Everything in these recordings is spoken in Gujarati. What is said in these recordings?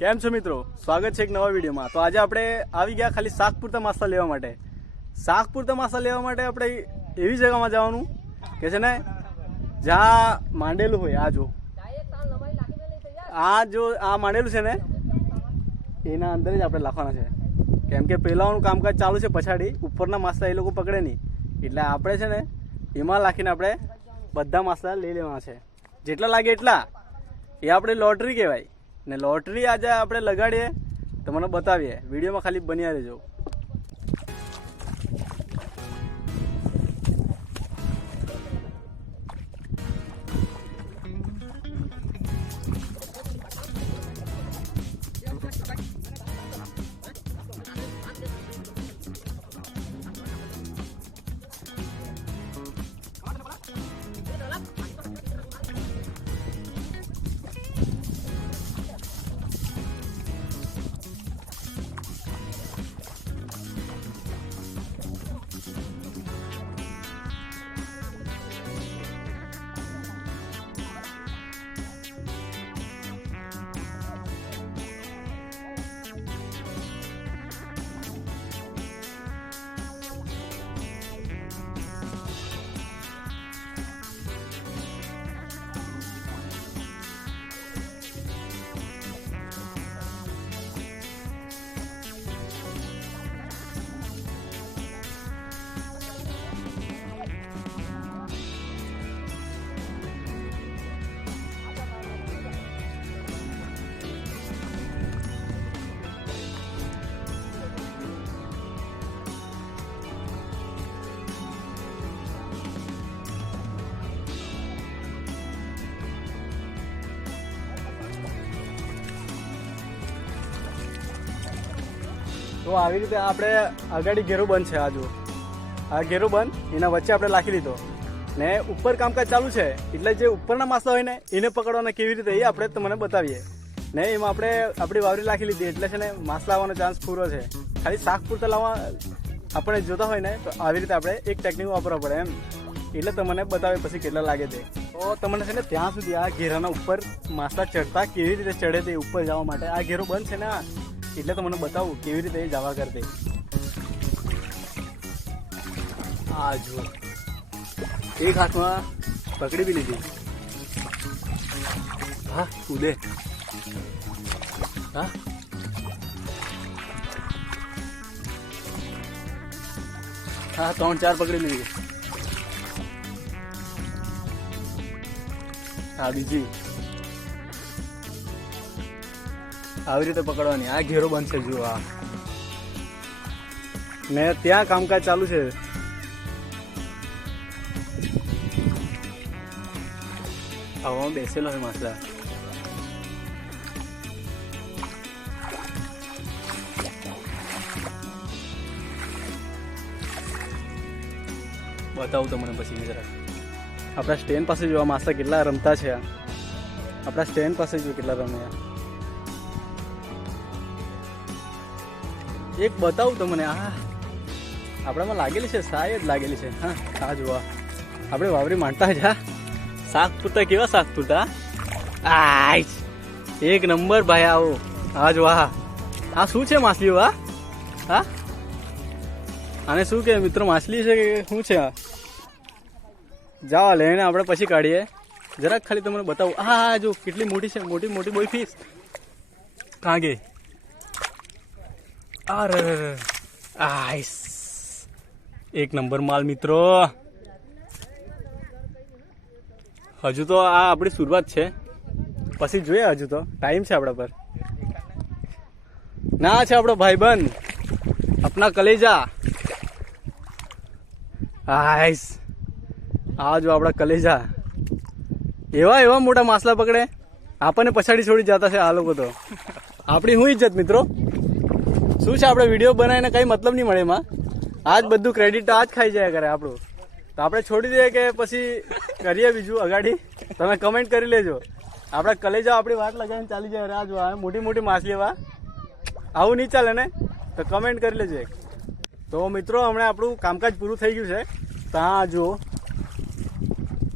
કેમ છો મિત્રો, સ્વાગત છે એક નવા વિડીયોમાં। તો આજે આપણે આવી ગયા ખાલી શાક પૂરતા માછલા લેવા માટે। શાક પૂરતા માછલા લેવા માટે આપણે એવી જગ્યામાં જવાનું કે છે ને જ્યાં માંડેલું હોય। આ માંડેલું છે ને એના અંદર જ આપણે લાખવાના છે, કેમ કે પહેલાનું કામકાજ ચાલુ છે પછાડી, ઉપરના માછલા એ લોકો પકડે નહીં, એટલે આપણે છે ને એમાં લાખીને આપણે બધા માછલા લઈ લેવાના છે। જેટલા લાગે એટલા, એ આપણે લોટરી કહેવાય ને। લોટરી આજે આપણે લગાડીએ તો મને બતાવીએ, વિડીયોમાં ખાલી બન્યા રહેજો। તો આવી રીતે આપણે અગાડી ઘેરો બંધ છે, આ જો આ ઘેરો બંધ, એના વચ્ચે આપણે લાખી લીધો ને ઉપર કામકાજ ચાલુ છે, એટલે જે ઉપરના માછલા હોય ને એને પકડવાના કેવી રીતે એ આપણે તમને બતાવીએ ને। એમાં આપણે આપણી વાવરી લાખી લીધી, એટલે છે ને માછલા આવવાનો ચાન્સ પૂરો છે। ખાલી શાક પૂરતા લાવવા આપણે જોતા હોય ને તો આવી રીતે આપણે એક ટેકનિક વાપરવા પડે એમ, એટલે તમને બતાવે પછી કેટલા લાગે તે। તો તમને છે ને ત્યાં સુધી આ ઘેરાના ઉપર માછલા ચડતા કેવી રીતે ચડે તે ઉપર જવા માટે આ ઘેરો બંધ છે ને, એટલે તમને બતાવું કેવી રીતે એ જવા કરતે। આ જો એક હાથમાં પકડી બી લીધી, હા કૂદે, હા હા 3-4 પકડી લીધી, હા બીજી આવી રીતે પકડવાની। આ ઘેરો બનશે જુઓ, આ ને ત્યાં કામકાજ ચાલુ છે। હવામાં બેસેલો હોય માછલા, બતાવું તમને પછી જરાક। આપણા સ્ટેન્ડ પાસે જો આ માછલા કેટલા રમતા છે, આપણા સ્ટેન્ડ પાસે જો કેટલા રમે। એક બતાવું તમને, આ આપણામાં લાગેલી છે, શાયદ લાગેલી છે, હા આ જોવા આપણે વાવરી માંડતા જ, હા શાક પૂરતા કેવા શાક પૂરતા, આ એક નંબર ભાઈ। આવો આ જો, આ શું છે માછલીઓ, હા આને શું કે મિત્રો, માછલી છે કે શું છે? જાઓ લઈને આપણે પછી કાઢીએ, જરાક ખાલી તમને બતાવું। હા જો કેટલી મોટી છે, મોટી મોટી બોય ફિશ કાં ગઈ? અરે આઈસ એક નંબર માલ મિત્રો। હજુ તો આ આપણી શરૂઆત છે, પછી જોઈએ, હજુ તો ટાઈમ છે આપણા પર। ના છે આપણો ભાઈબંધ, આપના કલેજા, આઈસ આ જો આપણા કલેજા, એવા મોટા માછલા પકડે, આપણને પછાડી છોડી જતા છે આ લોકો। તો આપણી શું ઇજ્જત મિત્રો, શું છે આપણે વિડીયો બનાવીને કંઈ મતલબ નહીં મળે એમાં, આજ બધું ક્રેડિટ આજ ખાઈ જાય કરે આપણું। તો આપણે છોડી દઈએ કે પછી કરીએ બીજું અગાડી, તમે કમેન્ટ કરી લેજો। આપણા કલેજા આપણી વાત લગાવીને ચાલી જાય, આ જો મોટી મોટી માછલી, આવું નહીં ચાલે ને, તો કમેન્ટ કરી લેજો। તો મિત્રો હમણાં આપણું કામકાજ પૂરું થઈ ગયું છે, ત્યાં જો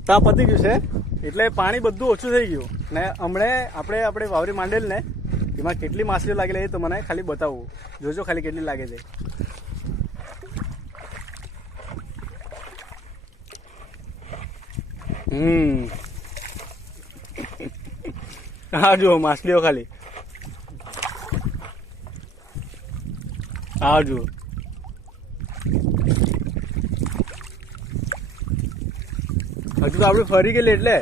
ત્યાં પતી ગયું છે, એટલે પાણી બધું ઓછું થઈ ગયું ને હમણે આપણે વાવરી માંડેલ ને એમાં કેટલી માછલીઓ લાગેલી એ તો મને ખાલી બતાવું. જોજો ખાલી કેટલી લાગે છે. હા જુઓ માછલીઓ ખાલી. હા જુઓ. હજુ તો આપણે ફરી ગયેલી એટલે.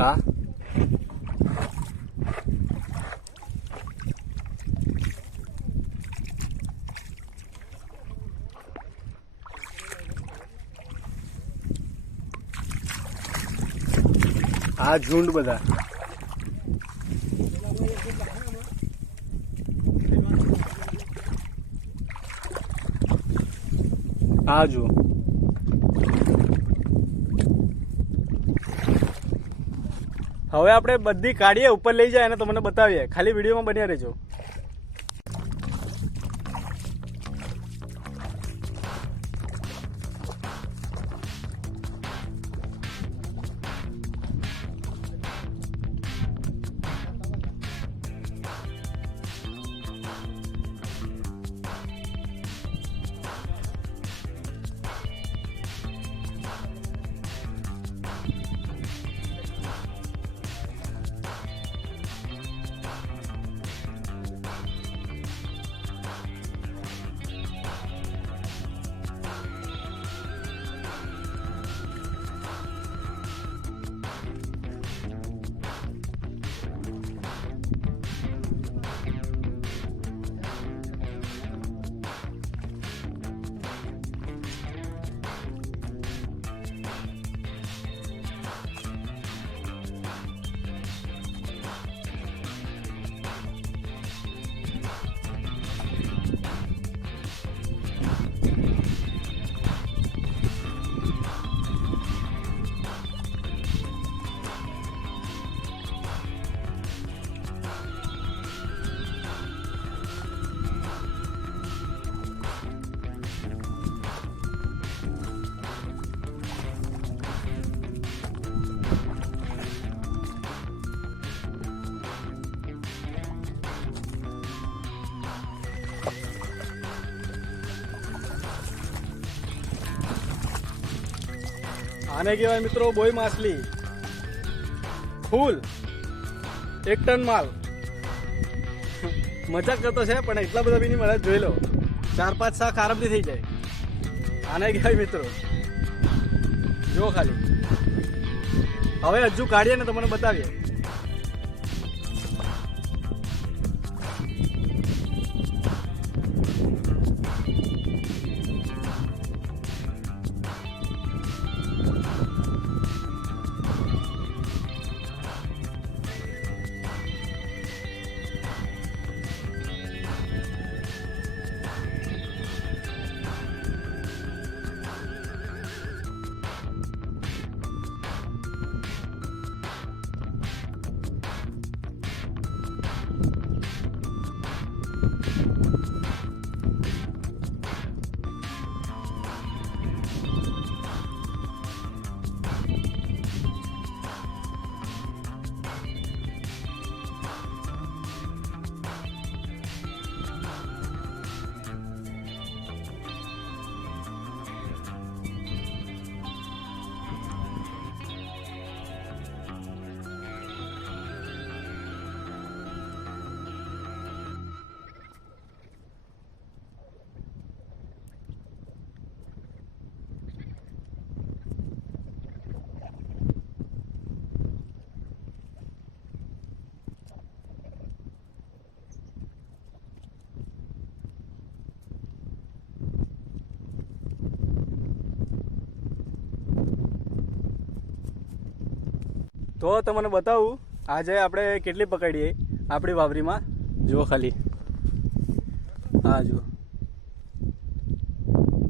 હા આ ઝુંડ બધા. આ જુઓ. હવે આપણે બધી કાઢીએ, ઉપર લઈ જાય અને તમને બતાવીએ. ખાલી વિડીયોમાં બન્યા રહેજો. આને કહેવાય મિત્રો બોય માછલી. ફૂલ 1 ટન માલ. મજાક કરતો છે પણ એટલા બધા બી નહીં મળે. જોઈ લો 4-5 શાક આરામથી થઈ જાય. આને કહેવાય મિત્રો. જો ખાલી. હવે હજુ કાઢીએ ને તમને બતાવીએ. તો તમને બતાવું આજે આપણે કેટલી પકડીએ આપણી વાવરીમાં. જુઓ ખાલી. હા જુઓ.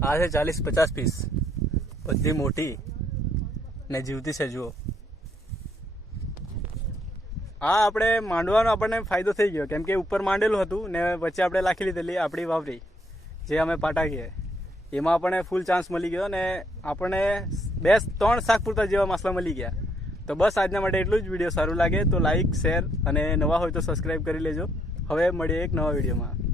આ છે 40-50 પીસ. બધી મોટી ને જીવતી છે. જુઓ આ આપણે માંડવાનો આપણને ફાયદો થઈ ગયો, કેમ કે ઉપર માંડેલું હતું ને વચ્ચે આપણે રાખી લીધેલી આપણી વાવરી જે અમે પાટા કહીએ. એમાં આપણને ફૂલ ચાન્સ મળી ગયો ને આપણને 2-3 શાક પૂરતા જેવા માછલા મળી ગયા. તો બસ આજના માટે એટલું જ. વિડીયો સારું લાગે તો લાઈક, શેર અને નવા હોય તો સબસ્ક્રાઈબ કરી લેજો. હવે મળીએ એક નવા વિડીયોમાં.